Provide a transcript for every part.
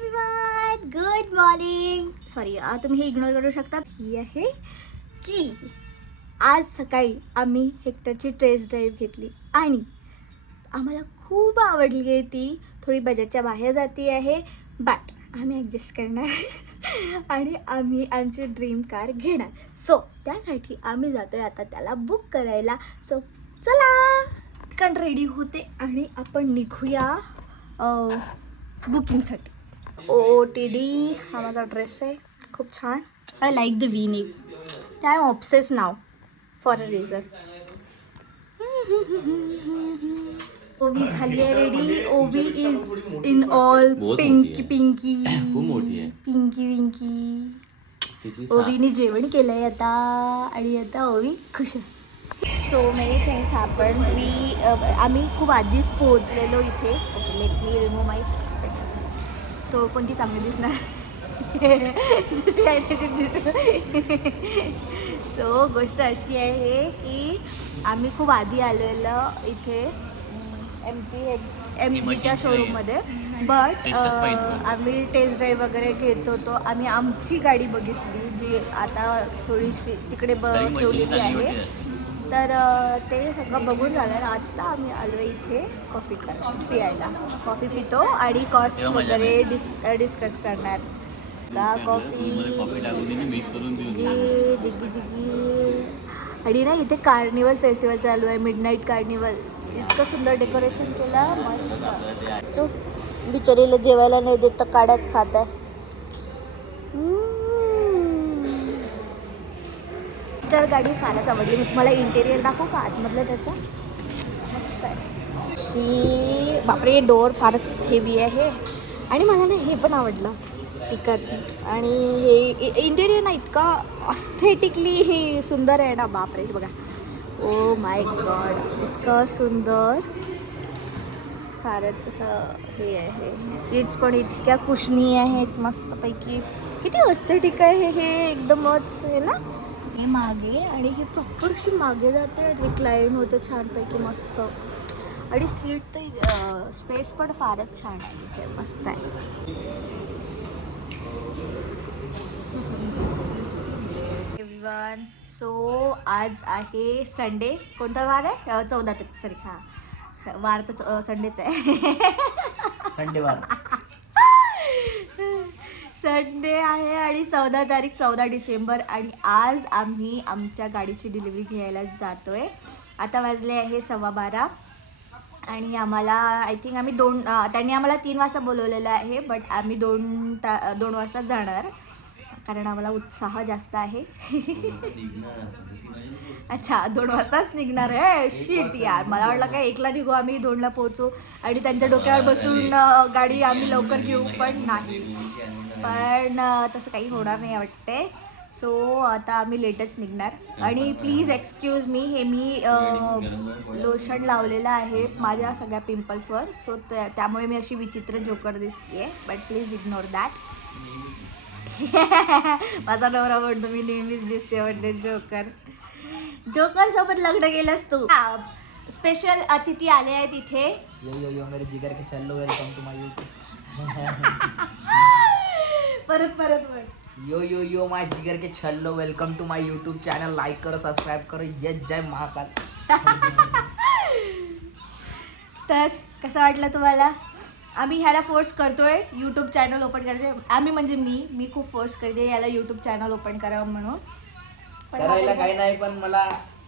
Everyone, good morning. Sorry, तुम्ही हे ignore करू शकता. ही आहे की आज सकाळी आम्ही हेक्टरची टेस्ट ड्राईव्ह घेतली आणि आम्हाला खूप आवडली आहे. ती थोडी बजेटच्या बाहेर जाती आहे, बट आम्ही ॲडजस्ट करणार आणि आम्ही आमची ड्रीम कार घेणार. सो त्यासाठी आम्ही जातो आहे आता त्याला बुक करायला. सो चला, कण रेडी होते आणि आपण निघूया बुकिंगसाठी. OOTD हा माझा ड्रेस आहे, खूप छान. I like the V neck. I am obsess now for a reason. Ovi झाली आहे ready. Ovi is in all pinky pinky pinky winky. ओवीने जेवण केलं आहे आता आणि आता ओवी खुश आहे. So many things happen. आम्ही खूप आधीच पोहोचलेलो इथे. Okay, let me remove my specs. तो कोणती चांगली दिसणार ज्याची आहे त्याची दिसणार. सो गोष्ट अशी आहे की आम्ही खूप आधी आलेलो इथे MGच्या शोरूममध्ये, बट आम्ही टेस्ट ड्राईव्ह वगैरे घेत होतो. आम्ही आमची गाडी बघितली जी आता थोडीशी तिकडे ठेवलेली आहे. तर ते सगळं बघून झालं. आत्ता आम्ही आलो इथे कॉफी पियायला. कॉफी पितो आणि कॉस्ट वगैरे डिस्कस करणार. कॉफी दिगी दिगी. आणि ना इथे कार्निवल फेस्टिवल चालू आहे, मिडनाईट कार्निवल. इतकं सुंदर डेकोरेशन केलं, मस्त. जो बिचारीला जेवायला नाही देत तर काड्याच खात आहे. तर गाडी फारच आवडली. मी तुम्हाला इंटेरियर दाखवू का आतमधलं त्याचं? मस्त आहे. ही बापरे, डोअर फारच हेवी आहे. आणि मला ना हे पण आवडलं, स्पीकर. आणि हे इंटेरियर ना इतका ऑस्थेटिकली हे सुंदर आहे ना, बापरे. बघा, ओ माय गॉड, इतकं सुंदर. फारच असं हे आहे. सीट्स पण इतक्या कुशनी आहेत मस्तपैकी. किती ऑस्थेटिक आहे हे एकदमच आहे ना. हे मागे आणि ही प्रॉपरशी मागे जाते, रिक्लाईन होतं छानपैकी, मस्त. आणि सीट तर स्पेस पण फारच छान आहे इथे, मस्त आहे. एव्हरीवन, सो आज आहे संडे. कोणता वार आहे? 14 तारीख. सॉरी, हां, वार तर संडेच आहे. संडे वार संडे आहे आणि 14 तारीख, 14 डिसेंबर. आणि आज आम्ही आमच्या गाडीची डिलिव्हरी घ्यायला जातो आहे. आता वाजले आहे 12:15 आणि आम्हाला आय थिंक आम्ही त्यांनी आम्हाला 3 वाजता बोलवलेलं आहे, बट आम्ही 2 वाजता जाणार कारण आम्हाला उत्साह जास्त आहे. अच्छा, 2 वाजताच निघणार आहे. शिट यार, मला वाटलं काय 1ला निघू आम्ही, 2ला पोहोचू आणि त्यांच्या डोक्यावर बसून गाडी आम्ही लवकर घेऊ, पण नाही. पण तसं काही होणार नाही वाटते. सो आता आम्ही लेटच निघणार. आणि प्लीज एक्सक्यूज मी, हे मी लोशन लावलेलं आहे माझ्या सगळ्या पिंपल्सवर. सो त्यामुळे मी अशी विचित्र जोकर दिसते, बट प्लीज इग्नोर दॅट. माझा नवरा म्हणतो मी नेहमीच दिसते म्हणते जोकर. जोकर सोबत लग्न केलंस तू. स्पेशल अतिथी आले आहेत इथे. यो मेरे जिगर के चल्लो, वेलकम टू माय यूट्यूब. परत यो माय जिगर के छल्लो, welcome to my YouTube channel. Like करो, सबस्क्राईब करो. यस, जय महाकाल. तर कसं वाटलं तुम्हाला? आम्ही ह्याला फोर्स करतोय यूट्यूब चॅनल ओपन करायचे. आम्ही म्हणजे मी खूप फोर्स करते याला यूट्यूब चॅनल ओपन करावं म्हणून. करायला काही नाही, पण मला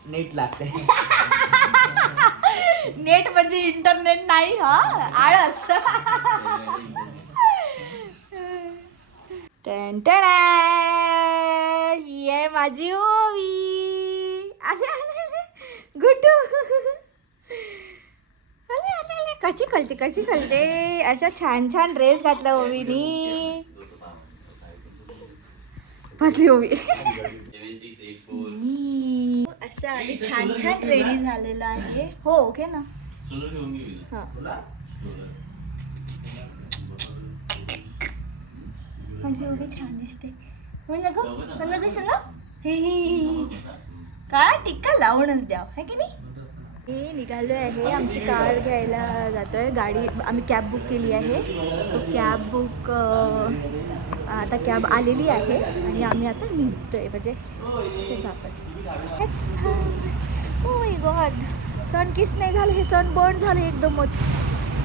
नेट लागते. नेट म्हणजे इंटरनेट नाही, हा आळस. ही आहे माझी ओवी. गुड्डू कशी कळते. अशा छान छान ड्रेस घातला ओवीनी. फसली ओवी. असं आम्ही छान छान रेडी झालेलं आहे. हो, ओके ना. हां, म्हणजे ओवी छान दिसते. म्हणजे कशा ना हे काळा टिक्का लावूनच द्याव, है की नाही? मी निघालो आहे, आमची कार घ्यायला जातोय. गाडी आम्ही कॅब बुक केली आहे. सो कॅब बुक आता कॅब आलेली आहे आणि आम्ही आता निघतोय, म्हणजे असे जातोय. ओ माय गॉड, सन किस नाही झालं, हे सन बर्न झालं एकदमच.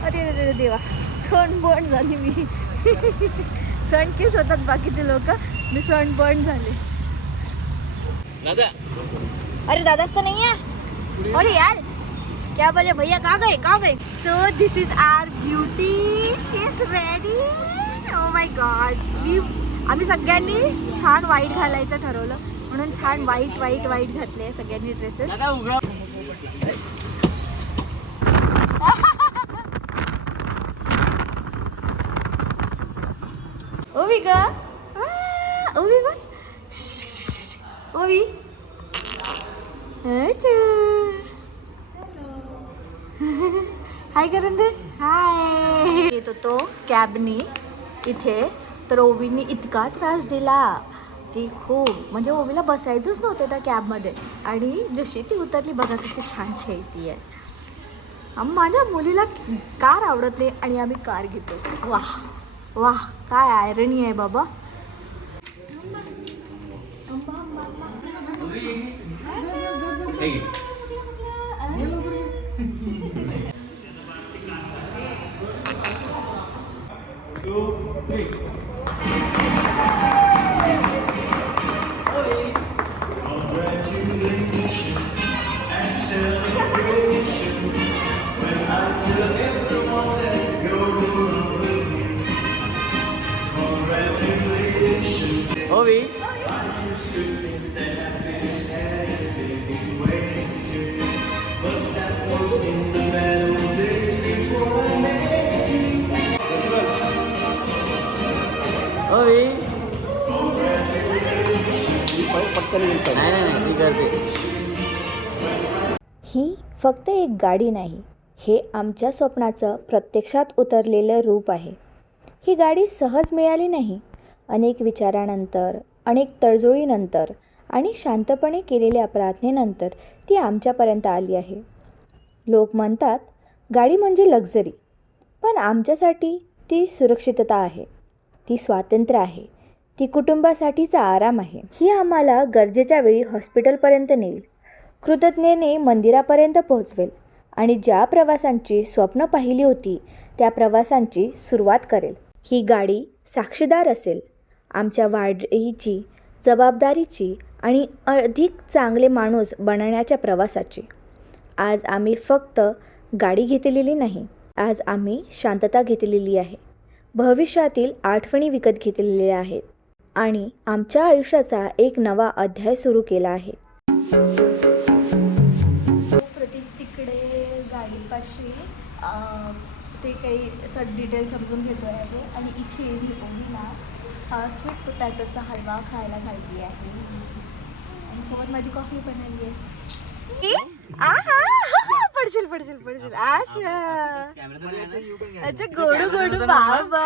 अरे अरे देवा, सन बर्न झाली मी. सन किस होतात बाकीचे लोक, मी सन बर्न झाले. अरे दादाच तर नाही आहे. अरे यार क्या बोले भैया, कहाँ गए. So this is our beauty, she is ready. Oh my god, आम्ही सगळ्यांनी छान व्हाईट घालायचं ठरवलं, म्हणून छान व्हाईट घातले सगळ्यांनी ड्रेसेस. ओवी ग, ओवी बघ, ओवी. हाय करून दे. हाय. येत होतो कॅबनी इथे, तर ओवीनी इतका त्रास दिला की खूप, म्हणजे ओवीला बसायचंच नव्हतं त्या कॅबमध्ये, आणि जशी ती उतरली बघा कशी छान खेळती आहे. माझ्या मुलीला कार आवडत नाही आणि आम्ही कार घेतो. वाह वाह, काय आयरनी आहे बाबा. ओवी, ओवी. नाही करते. ही फक्त एक गाडी नाही, हे आमच्या स्वप्नाचं प्रत्यक्षात उतरलेलं रूप आहे. ही गाडी सहज मिळाली नाही. अनेक विचारानंतर, अनेक तडजोडीनंतर आणि शांतपणे केलेल्या प्रार्थनेनंतर ती आमच्यापर्यंत आली आहे. लोक म्हणतात गाडी म्हणजे लक्झरी, पण आमच्यासाठी ती सुरक्षितता आहे, ती स्वातंत्र्य आहे, ती कुटुंबासाठीचा आराम आहे. ही आम्हाला गरजेच्या वेळी हॉस्पिटलपर्यंत नेईल, कृतज्ञतेने मंदिरापर्यंत पोहोचवेल आणि ज्या प्रवासांची स्वप्न पाहिली होती त्या प्रवासांची सुरुवात करेल. ही गाडी साक्षीदार असेल आमच्या वाढीची, जबाबदारीची आणि अधिक चांगले माणूस बनण्याच्या प्रवासाची. आज आम्ही फक्त गाडी घेतलेली नाही, आज आम्ही शांतता घेतलेली आहे, भविष्यातील आठवणी विकत घेतलेल्या आहेत आणि आमच्या आयुष्याचा एक नवा अध्याय सुरू केला आहे. प्रतीक तिकडे गाडीपाशी ते काही असं डिटेल समजून घेतो आहे आणि इथे मी ओवीला स्वीट पोटॅटोचा हलवा खायला घालती आहे आणि सोबत माझी कॉफी पण आली आहे. पडशील आशा. अच्छा, गोडू बाबा.